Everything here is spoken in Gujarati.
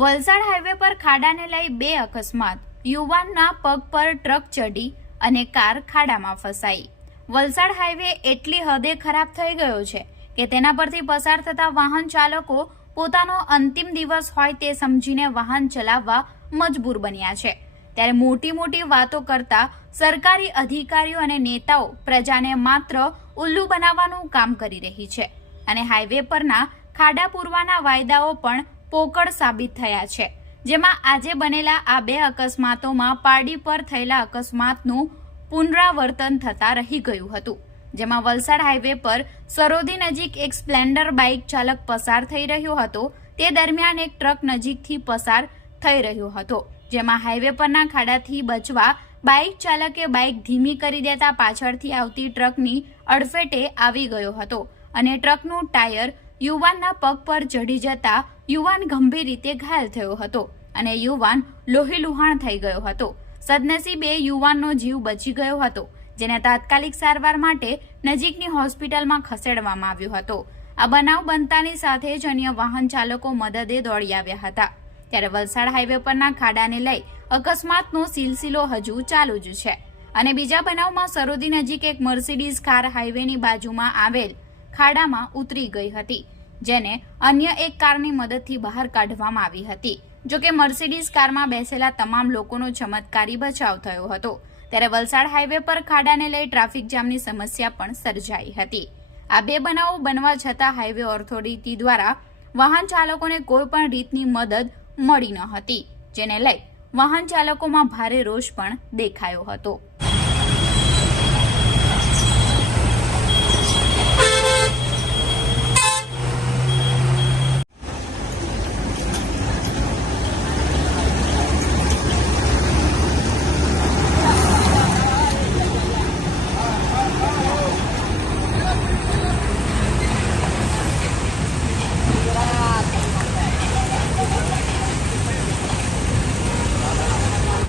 વલસાડ હાઈવે પર ખાડાને લઈ બે અકસ્માત. યુવાનના પગ પર ટ્રક ચડી અને કાર ખાડામાં ફસાઈ. વલસાડ હાઈવે એટલી હદે ખરાબ થઈ ગયો છે કે તેના પરથી પસાર થતા વાહન ચાલકો પોતાનો અંતિમ દિવસ હોય તે સમજીને વાહન ચલાવવા મજબૂર બન્યા છે. ત્યારે મોટી મોટી વાતો કરતા સરકારી અધિકારીઓ અને નેતાઓ પ્રજાને માત્ર ઉલ્લુ બનાવવાનું કામ કરી રહી છે અને હાઈવે પરના ખાડા પૂરવાના વાયદાઓ પણ પોકળ સાબિત થયા છે. જેમાં આજે બનેલા આ બે અકસ્માતોમાં પારડી પર થયેલા અકસ્માતનું પુનરાવર્તન થતા રહી ગયું હતું, જેમાં વલસાડ હાઈવે પર સરોદી નજીક એક સ્પ્લેન્ડર બાઇક ચાલક પસાર થઈ રહ્યો હતો. તે દરમિયાન એક ટ્રક નજીકથી પસાર થઈ રહ્યો હતો. જેમાં હાઈવે પરના ખાડાથી બચવા બાઇક ચાલકે બાઇક ધીમી કરી દેતા પાછળથી આવતી ટ્રકની અડફેટે આવી ગયો હતો અને ટ્રકનું ટાયર યુવાનના પગ પર ચડી જતા યુવાન ગંભીર રીતે ઘાયલ થયો હતો અને યુવાન લોહીલુહાણ થઈ ગયો હતો. સદનસીબે યુવાનનો જીવ બચી ગયો હતો, જેને તાત્કાલિક સારવાર માટે નજીકની હોસ્પિટલમાં ખસેડવામાં આવ્યો હતો. આ બનાવ બનતાની સાથે જ અન્ય વાહન ચાલકો મદદે દોડી આવ્યા હતા. ત્યારે વલસાડ હાઈવે પરના ખાડાને લઈ અકસ્માતનો સિલસિલો હજુ ચાલુ જ છે. અને બીજા બનાવમાં સરોદી નજીક એક મર્સિડીઝ કાર હાઈવેની બાજુમાં આવેલ ખાડામાં ઉતરી ગઈ હતી, જેને અન્ય એક કારની મદદથી બહાર કાઢવામાં આવી હતી. જોકે મર્સિડીઝ કારમાં બેસેલા તમામ લોકોનો ચમત્કારી બચાવ થયો હતો. ત્યારે વલસાડ હાઈવે પર ખાડાને લઈ ટ્રાફિક જામની સમસ્યા પણ સર્જાઈ હતી. આ બે બનાવો બનવા છતાં હાઈવે ઓથોરિટી દ્વારા વાહન ચાલકોને કોઈ પણ રીતની મદદ મળી ન હતી જેને લઈ વાહન ચાલકોમાં ભારે રોષ પણ દેખાયો હતો.